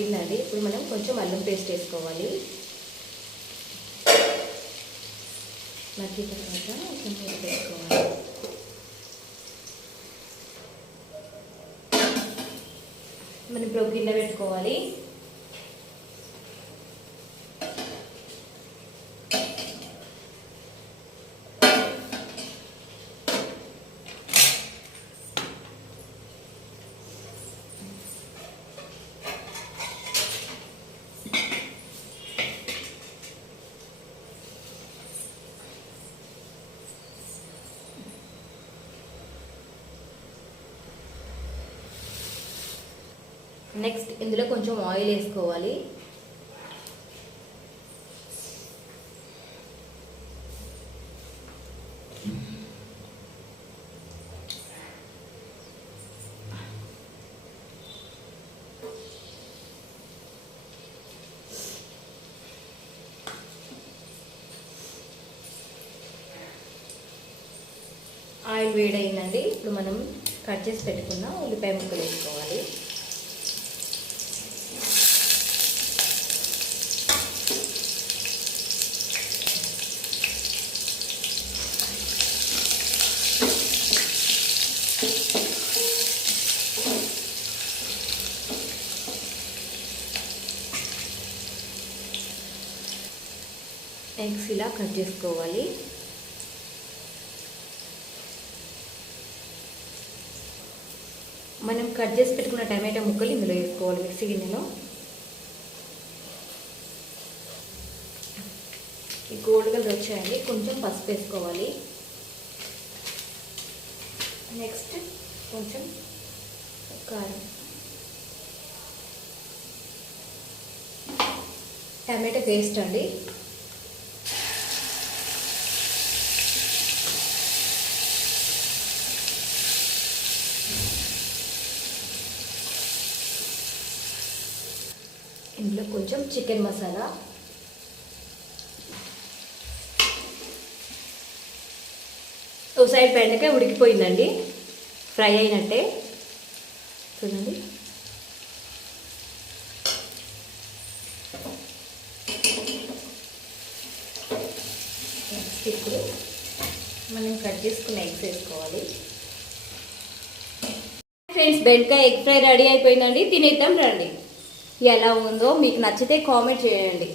మగ్గిందండి. ఇప్పుడు మనం కొంచెం అల్లం పేస్ట్ వేసుకోవాలి. మగ్గిన తర్వాత కొంచెం వేసుకోవాలి. మనం ఇప్పుడు గిన్నె పెట్టుకోవాలి. నెక్స్ట్ ఇందులో కొంచెం ఆయిల్ వేసుకోవాలి. ఆయిల్ వేడైందండి. ఇప్పుడు మనం కట్ చేసి పెట్టుకున్న ఉల్లిపాయ ముక్కలు వేసుకోవాలి. ఎగ్స్ ఇలా కట్ చేసుకోవాలి. మనం కట్ చేసి పెట్టుకున్న టమాటా ముక్కలు ఇందులో వేసుకోవాలి. మిక్సీ గిన్నెలో ఈ గోల్డ్ కలర్ వచ్చాయండి. కొంచెం పసుపు వేసుకోవాలి. నెక్స్ట్ కొంచెం కారం, టమాటా పేస్ట్ అండి. ఇందులో కొంచెం చికెన్ మసాలా, ఓ సైడ్ బెండకాయ ఉడికిపోయిందండి, ఫ్రై అయినట్టే చూడండి. ఇప్పుడు మనం కట్ చేసుకున్న ఎగ్స్ వేసుకోవాలి. ఫ్రెండ్స్, బెండకాయ ఎగ్ ఫ్రై రెడీ అయిపోయిందండి. తినేద్దాం రండి. ఎలా ఉందో మీకు నచ్చితే కామెంట్ చేయండి.